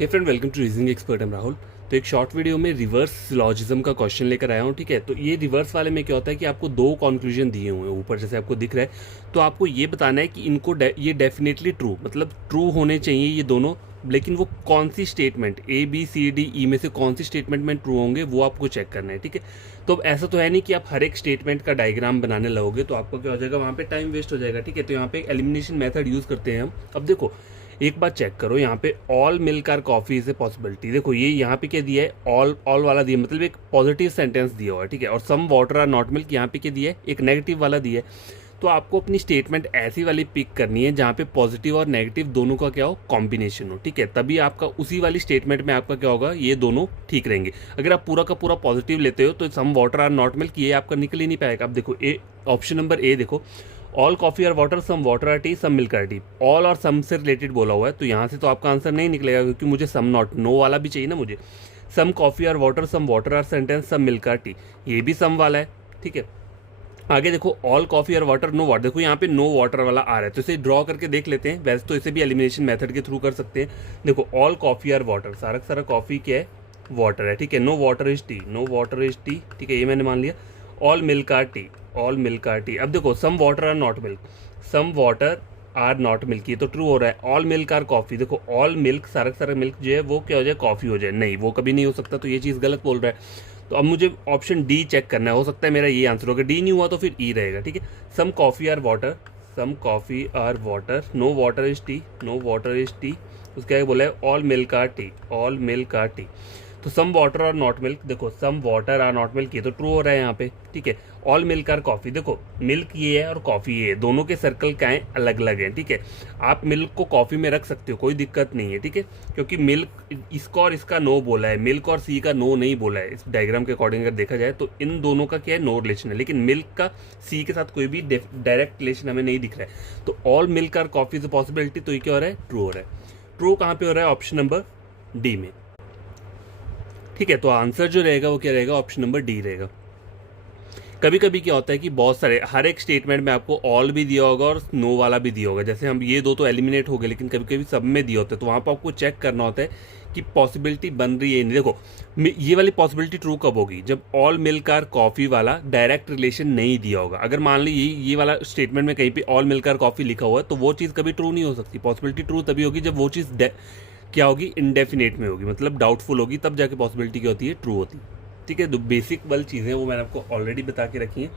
Hey friend, welcome to reasoning expert. Am Rahul. तो एक short video में रिवर्स सिलॉजिज्म का क्वेश्चन लेकर आया हूँ। ठीक है, तो ये रिवर्स वाले में क्या होता है कि आपको दो कंक्लूजन दिए हुए हैं ऊपर, जैसे आपको दिख रहा है। तो आपको ये बताना है कि इनको ये डेफिनेटली ट्रू, मतलब ट्रू होने चाहिए ये दोनों, लेकिन वो कौन सी स्टेटमेंट ABCDE में से कौन सी स्टेटमेंट में ट्रू होंगे वो आपको चेक करना है। ठीक है, तो अब ऐसा तो है नहीं कि आप हर एक स्टेटमेंट का डायग्राम बनाने लगोगे, तो आपका क्या हो जाएगा, वहाँ पे टाइम वेस्ट हो जाएगा। ठीक है, तो यहाँ पे एलिमिनेशन मेथड यूज़ करते हैं हम। अब देखो, एक बात चेक करो, यहाँ पे all milk are coffee is a possibility. देखो ये यहाँ पे क्या दिया है, ऑल ऑल वाला दिया, मतलब एक पॉजिटिव सेंटेंस दिया हुआ है। ठीक है, और some water are not milk यहाँ पे क्या दिया है, एक नेगेटिव वाला दिया है। तो आपको अपनी स्टेटमेंट ऐसी वाली पिक करनी है जहाँ पे पॉजिटिव और नेगेटिव दोनों का क्या हो, कॉम्बिनेशन हो। ठीक है, तभी आपका उसी वाली स्टेटमेंट में आपका क्या होगा, ये दोनों ठीक रहेंगे। अगर आप पूरा का पूरा पॉजिटिव लेते हो तो some water are not milk ये आपका निकल ही नहीं पाएगा। अब देखो ए, ऑप्शन नंबर ए देखो, ऑल कॉफी और water, some water are tea, some milk are tea. All और सम से रिलेटेड बोला हुआ है, तो यहाँ से तो आपका आंसर नहीं निकलेगा, क्योंकि मुझे सम नॉट नो वाला भी चाहिए ना मुझे। सम कॉफी और water, some water are sentence, some milk are tea, ये भी सम वाला है। ठीक है, आगे देखो, ऑल कॉफी और वाटर, नो वाटर। देखो यहाँ पे नो वाटर वाला आ रहा है, तो इसे ड्रॉ करके देख लेते हैं। वैसे तो इसे भी एलिमिनेशन मेथड के थ्रू कर सकते हैं। देखो ऑल कॉफी और वाटर, सारा सारा कॉफी क्या है, वाटर है। ठीक है, no water is tea, no water is tea. ठीक है, ये मैंने मान लिया। All milk are tea, all milk are tea. अब देखो, some water are not milk, some water are not milk, ये तो ट्रू हो रहा है। ऑल मिल्क आर कॉफी, देखो ऑल मिल्क, सारा सारा मिल्क जो है वो क्या हो जाए, कॉफी हो जाए, नहीं वो कभी नहीं हो सकता, तो ये चीज़ गलत बोल रहा है। तो अब मुझे ऑप्शन डी चेक करना है, हो सकता है मेरा ये आंसर होगा। डी नहीं हुआ तो फिर ई रहेगा। ठीक है, some coffee are water, some coffee are water, no water is tea, no water is tea. उसके आगे बोला है all milk are tea, all milk are tea. तो सम वाटर और नॉट मिल्क, देखो some water are not milk, ये तो true हो रहा है यहाँ पे। ठीक है, ऑल मिल्क आर कॉफी, देखो मिल्क ये है और कॉफ़ी ये है, दोनों के सर्कल क्या है, अलग अलग हैं। ठीक है, आप मिल्क को कॉफ़ी में रख सकते हो, कोई दिक्कत नहीं है। ठीक है, क्योंकि मिल्क इसका और इसका नो बोला है, मिल्क और सी का नो नहीं बोला है। इस डायग्राम के अकॉर्डिंग अगर देखा जाए तो इन दोनों का क्या है, नो रिलेशन है, लेकिन मिल्क का सी के साथ कोई भी डायरेक्ट रिलेशन हमें नहीं दिख रहा है। तो all milk are coffee is a possibility, तो ये क्या हो रहा है, ट्रू हो रहा है। ट्रू कहाँ पे हो रहा है, ऑप्शन नंबर डी में। ठीक है, तो आंसर जो रहेगा वो क्या रहेगा, ऑप्शन नंबर डी रहेगा। कभी कभी क्या होता है कि बहुत सारे, हर एक स्टेटमेंट में आपको ऑल भी दिया होगा और नो वाला भी दिया होगा। जैसे हम ये दो तो एलिमिनेट हो गए, लेकिन कभी कभी सब में दिया होता है, तो वहाँ पर आपको चेक करना होता है कि पॉसिबिलिटी बन रही है नहीं। देखो ये वाली पॉसिबिलिटी ट्रू कब होगी, जब ऑल मिल्क आर कॉफ़ी वाला डायरेक्ट रिलेशन नहीं दिया होगा। अगर मान ली ये वाला स्टेटमेंट में कहीं पे ऑल मिल्क आर कॉफ़ी लिखा हुआ है, तो वो चीज़ कभी ट्रू नहीं हो सकती। पॉसिबिलिटी ट्रू तभी होगी जब वो चीज़ क्या होगी, इंडेफिनेट में होगी, मतलब डाउटफुल होगी, तब जाके पॉसिबिलिटी क्या होती है, ट्रू होती है। ठीक है, जो बेसिक वाली चीज़ें वो मैंने आपको ऑलरेडी बता के रखी हैं।